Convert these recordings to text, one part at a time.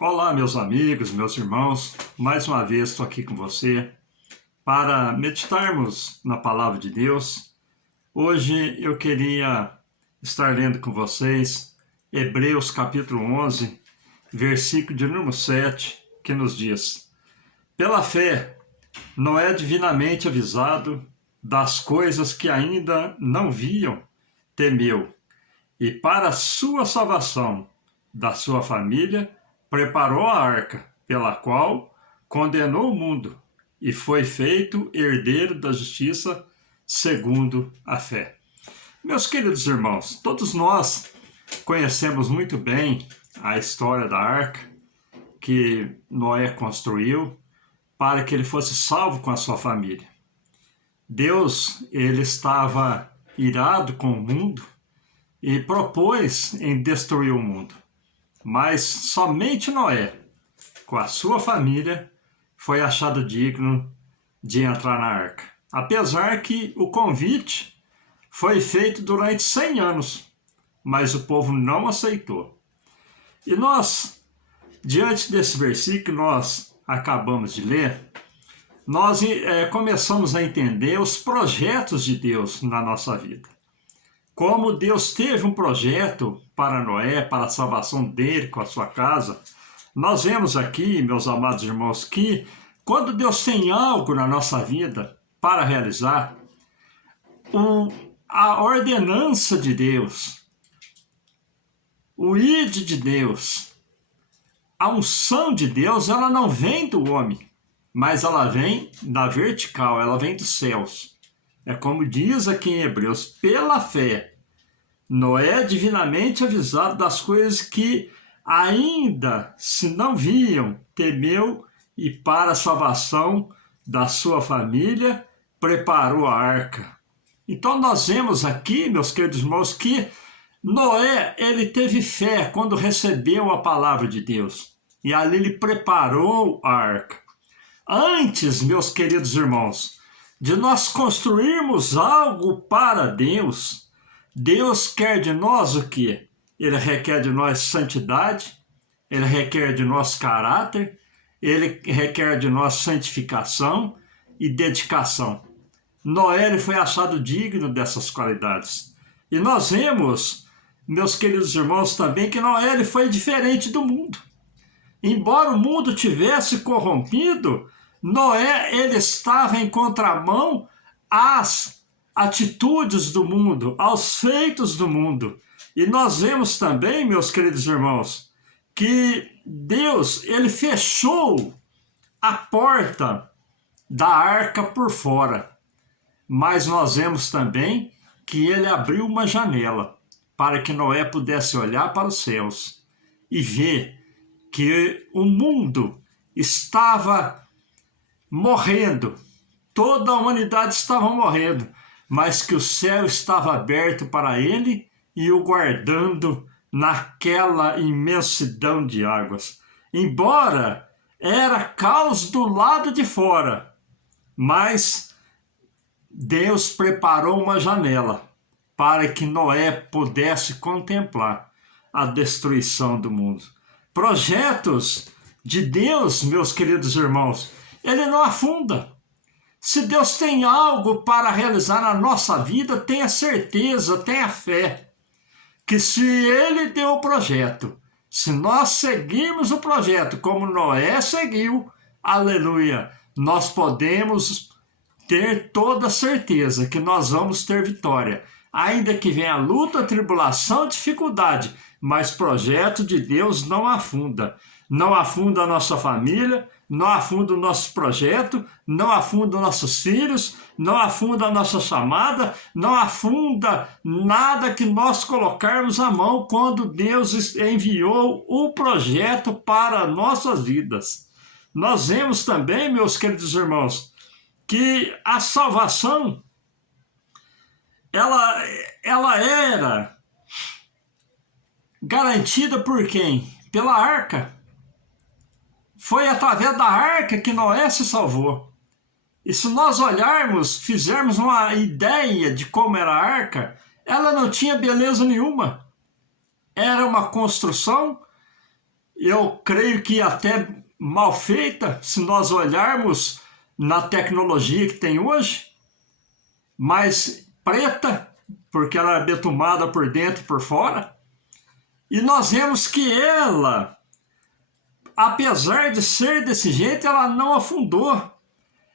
Olá, meus amigos, meus irmãos, mais uma vez estou aqui com você para meditarmos na Palavra de Deus. Hoje eu queria estar lendo com vocês Hebreus capítulo 11, versículo de número 7, que nos diz: Pela fé, Noé, divinamente avisado das coisas que ainda não viam, temeu, e para a sua salvação da sua família, preparou a arca, pela qual condenou o mundo, e foi feito herdeiro da justiça segundo a fé. Meus queridos irmãos, todos nós conhecemos muito bem a história da arca que Noé construiu para que ele fosse salvo com a sua família. Deus, ele estava irado com o mundo e propôs em destruir o mundo. Mas somente Noé, com a sua família, foi achado digno de entrar na arca. Apesar que o convite foi feito durante 100 anos, mas o povo não aceitou. E nós, diante desse versículo que nós acabamos de ler, nós começamos a entender os projetos de Deus na nossa vida. Como Deus teve um projeto para Noé, para a salvação dele com a sua casa, nós vemos aqui, meus amados irmãos, que quando Deus tem algo na nossa vida para realizar, a ordenança de Deus, o ide de Deus, a unção de Deus, ela não vem do homem, mas ela vem da vertical, ela vem dos céus. É como diz aqui em Hebreus, pela fé, Noé divinamente avisado das coisas que ainda se não viam, temeu e para a salvação da sua família preparou a arca. Então nós vemos aqui, meus queridos irmãos, que Noé, ele teve fé quando recebeu a palavra de Deus. E ali ele preparou a arca. Antes, meus queridos irmãos, de nós construirmos algo para Deus, Deus quer de nós o quê? Ele requer de nós santidade, ele requer de nós caráter, ele requer de nós santificação e dedicação. Noé ele foi achado digno dessas qualidades. E nós vemos, meus queridos irmãos, também que Noé ele foi diferente do mundo. Embora o mundo tivesse corrompido, Noé ele estava em contramão às atitudes do mundo, aos feitos do mundo. E nós vemos também, meus queridos irmãos, que Deus ele fechou a porta da arca por fora. Mas nós vemos também que ele abriu uma janela para que Noé pudesse olhar para os céus e ver que o mundo estava morrendo, toda a humanidade estava morrendo, mas que o céu estava aberto para ele e o guardando naquela imensidão de águas. Embora era caos do lado de fora, mas Deus preparou uma janela para que Noé pudesse contemplar a destruição do mundo. Projetos de Deus, meus queridos irmãos, ele não afunda. Se Deus tem algo para realizar na nossa vida, tenha certeza, tenha fé, que se ele deu o projeto, se nós seguirmos o projeto como Noé seguiu, aleluia, nós podemos ter toda certeza que nós vamos ter vitória. Ainda que venha luta, tribulação, dificuldade, mas projeto de Deus não afunda. Não afunda a nossa família, não afunda o nosso projeto, não afunda os nossos filhos, não afunda a nossa chamada, não afunda nada que nós colocarmos à mão quando Deus enviou o projeto para nossas vidas. Nós vemos também, meus queridos irmãos, que a salvação ela era garantida por quem? Pela arca. Foi através da arca que Noé se salvou. E se nós olharmos, fizermos uma ideia de como era a arca, ela não tinha beleza nenhuma. Era uma construção eu creio que até mal feita, se nós olharmos na tecnologia que tem hoje, mas preta, porque ela é betumada por dentro e por fora, e nós vemos que ela, apesar de ser desse jeito, ela não afundou.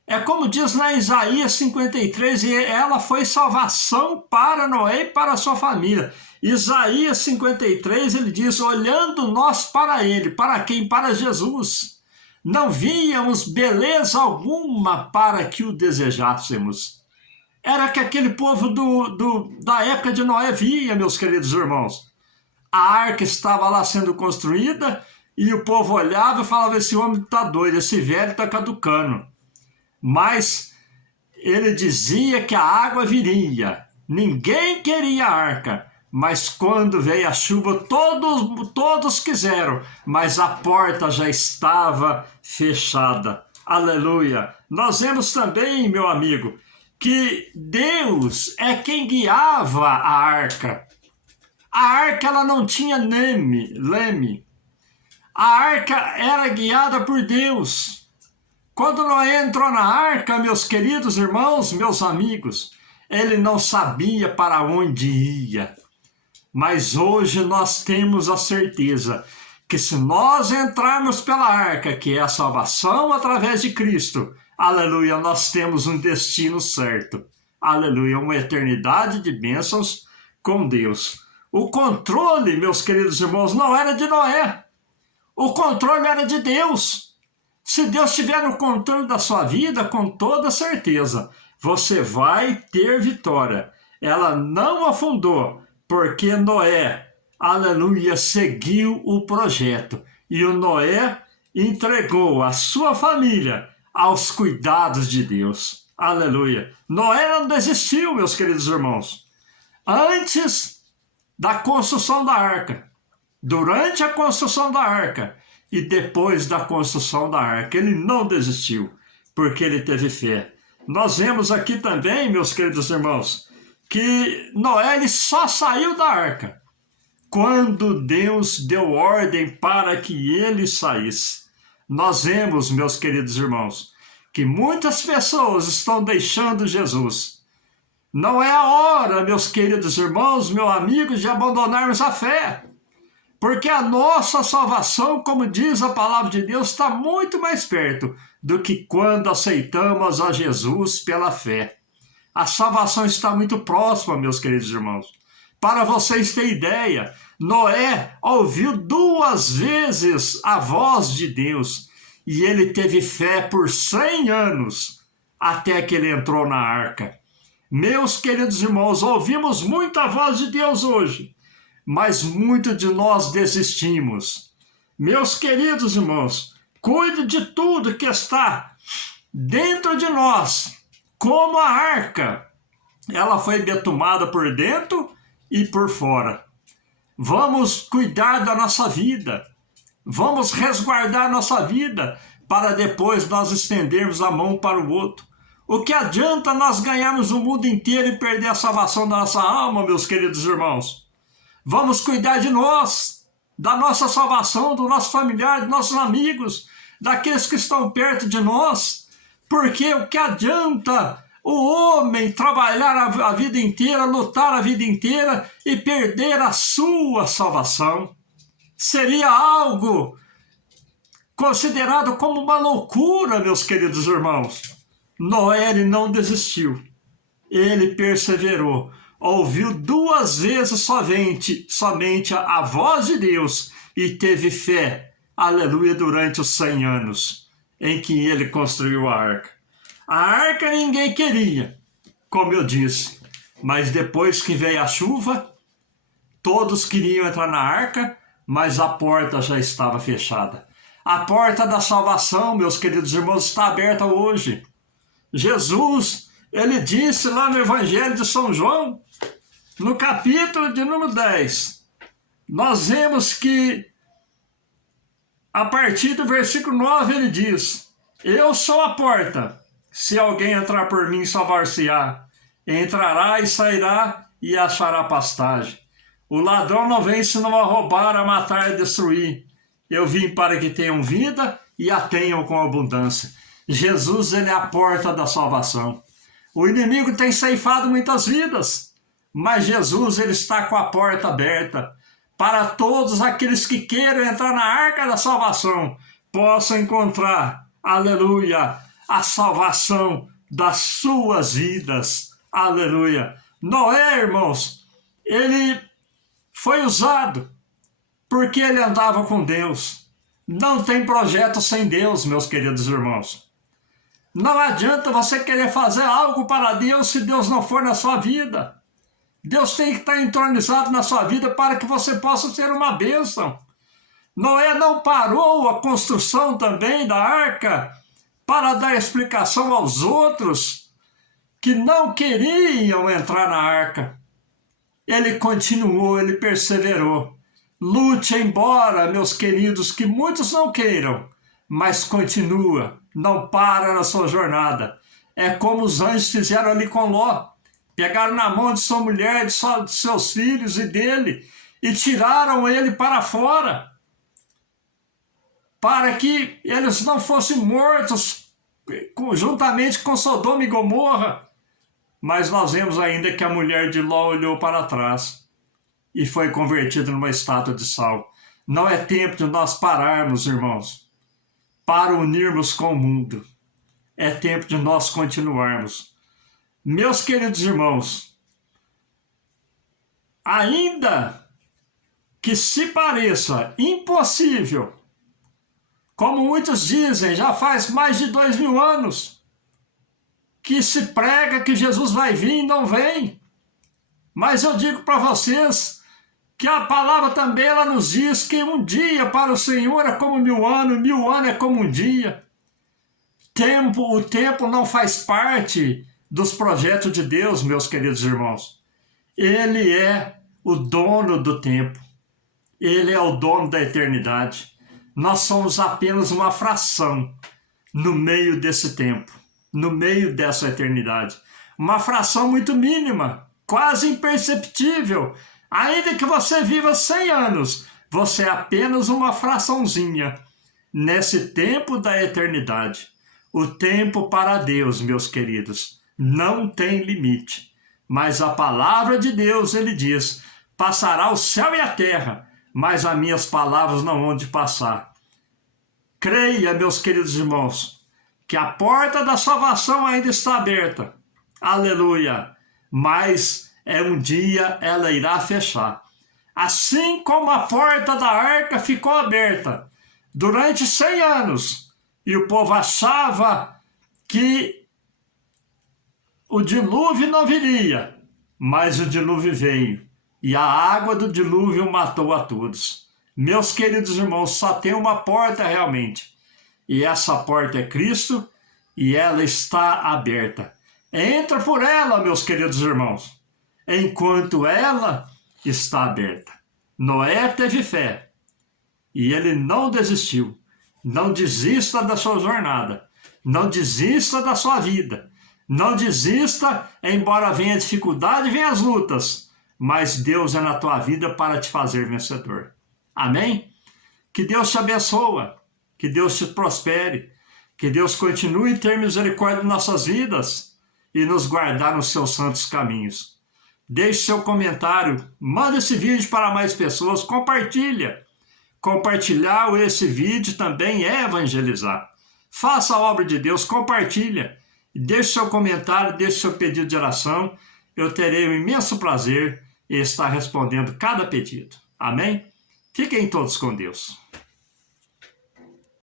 É como diz na Isaías 53, e ela foi salvação para Noé e para a sua família. Isaías 53, ele diz, olhando nós para ele, para quem? Para Jesus. Não víamos beleza alguma para que o desejássemos. Era que aquele povo da época de Noé via, meus queridos irmãos. A arca estava lá sendo construída e o povo olhava e falava, esse homem está doido, esse velho está caducando. Mas ele dizia que a água viria. Ninguém queria a arca, mas quando veio a chuva, todos quiseram, mas a porta já estava fechada. Aleluia! Nós vemos também, meu amigo, que Deus é quem guiava a arca. A arca ela não tinha leme. A arca era guiada por Deus. Quando Noé entrou na arca, meus queridos irmãos, meus amigos, ele não sabia para onde ia. Mas hoje nós temos a certeza que se nós entrarmos pela arca, que é a salvação através de Cristo, aleluia, nós temos um destino certo. Aleluia, uma eternidade de bênçãos com Deus. O controle, meus queridos irmãos, não era de Noé. O controle era de Deus. Se Deus estiver no controle da sua vida, com toda certeza, você vai ter vitória. Ela não afundou, porque Noé, aleluia, seguiu o projeto. E o Noé entregou a sua família aos cuidados de Deus. Aleluia. Noé não desistiu, meus queridos irmãos. Antes da construção da arca, durante a construção da arca, e depois da construção da arca, ele não desistiu, porque ele teve fé. Nós vemos aqui também, meus queridos irmãos, que Noé ele só saiu da arca quando Deus deu ordem para que ele saísse. Nós vemos, meus queridos irmãos, que muitas pessoas estão deixando Jesus. Não é a hora, meus queridos irmãos, meus amigos, de abandonarmos a fé. Porque a nossa salvação, como diz a palavra de Deus, está muito mais perto do que quando aceitamos a Jesus pela fé. A salvação está muito próxima, meus queridos irmãos. Para vocês terem ideia, Noé ouviu 2 vezes a voz de Deus e ele teve fé por 100 anos até que ele entrou na arca. Meus queridos irmãos, ouvimos muito a voz de Deus hoje, mas muito de nós desistimos. Meus queridos irmãos, cuide de tudo que está dentro de nós, como a arca. Ela foi betumada por dentro e por fora. Vamos cuidar da nossa vida. Vamos resguardar nossa vida para depois nós estendermos a mão para o outro. O que adianta nós ganharmos o mundo inteiro e perder a salvação da nossa alma, meus queridos irmãos? Vamos cuidar de nós, da nossa salvação, do nosso familiar, dos nossos amigos, daqueles que estão perto de nós. Porque o que adianta o homem trabalhar a vida inteira, lutar a vida inteira e perder a sua salvação? Seria algo considerado como uma loucura, meus queridos irmãos. Noé ele não desistiu, ele perseverou. Ouviu 2 vezes somente a voz de Deus e teve fé, aleluia, durante os 100 anos em que ele construiu a arca. A arca ninguém queria, como eu disse, mas depois que veio a chuva, todos queriam entrar na arca, mas a porta já estava fechada. A porta da salvação, meus queridos irmãos, está aberta hoje. Jesus, ele disse lá no Evangelho de São João, no capítulo de número 10, nós vemos que, a partir do versículo 9, ele diz: eu sou a porta, se alguém entrar por mim, salvar-se-á, entrará e sairá e achará pastagem. O ladrão não vem senão a roubar, a matar e a destruir. Eu vim para que tenham vida e a tenham com abundância. Jesus, ele é a porta da salvação. O inimigo tem ceifado muitas vidas, mas Jesus, ele está com a porta aberta para todos aqueles que queiram entrar na arca da salvação, possam encontrar, aleluia, a salvação das suas vidas, aleluia. Noé, irmãos, ele foi usado porque ele andava com Deus. Não tem projeto sem Deus, meus queridos irmãos. Não adianta você querer fazer algo para Deus se Deus não for na sua vida. Deus tem que estar entronizado na sua vida para que você possa ser uma bênção. Noé não parou a construção também da arca para dar explicação aos outros que não queriam entrar na arca. Ele continuou, ele perseverou. Lute embora, meus queridos, que muitos não queiram, mas continua, não para na sua jornada. É como os anjos fizeram ali com Ló. Pegaram na mão de sua mulher, de seus filhos e dele, e tiraram ele para fora, para que eles não fossem mortos juntamente com Sodoma e Gomorra. Mas nós vemos ainda que a mulher de Ló olhou para trás e foi convertida numa estátua de sal. Não é tempo de nós pararmos, irmãos, para unirmos com o mundo. É tempo de nós continuarmos. Meus queridos irmãos, ainda que se pareça impossível, como muitos dizem, já faz mais de 2000 anos que se prega que Jesus vai vir e não vem. Mas eu digo para vocês que a palavra também ela nos diz que um dia para o Senhor é como 1000 anos, 1000 anos é como um dia. O tempo não faz parte dos projetos de Deus, meus queridos irmãos. Ele é o dono do tempo. Ele é o dono da eternidade. Nós somos apenas uma fração no meio desse tempo, no meio dessa eternidade. Uma fração muito mínima, quase imperceptível. Ainda que você viva 100 anos, você é apenas uma fraçãozinha nesse tempo da eternidade. O tempo para Deus, meus queridos, não tem limite. Mas a palavra de Deus, ele diz, passará o céu e a terra, mas as minhas palavras não vão de passar. Creia, meus queridos irmãos, que a porta da salvação ainda está aberta. Aleluia! Mas um dia ela irá fechar. Assim como a porta da arca ficou aberta durante 100 anos, e o povo achava que o dilúvio não viria, mas o dilúvio veio, e a água do dilúvio matou a todos. Meus queridos irmãos, só tem uma porta realmente, e essa porta é Cristo, e ela está aberta. Entra por ela, meus queridos irmãos, enquanto ela está aberta. Noé teve fé, e ele não desistiu. Não desista da sua jornada, não desista da sua vida, não desista, embora venha a dificuldade, venha as lutas, mas Deus é na tua vida para te fazer vencedor. Amém? Que Deus te abençoe, que Deus te prospere, que Deus continue a ter misericórdia em nossas vidas e nos guardar nos seus santos caminhos. Deixe seu comentário, manda esse vídeo para mais pessoas, compartilha. Compartilhar esse vídeo também é evangelizar. Faça a obra de Deus, compartilha. Deixe seu comentário, deixe seu pedido de oração. Eu terei um imenso prazer em estar respondendo cada pedido. Amém? Fiquem todos com Deus.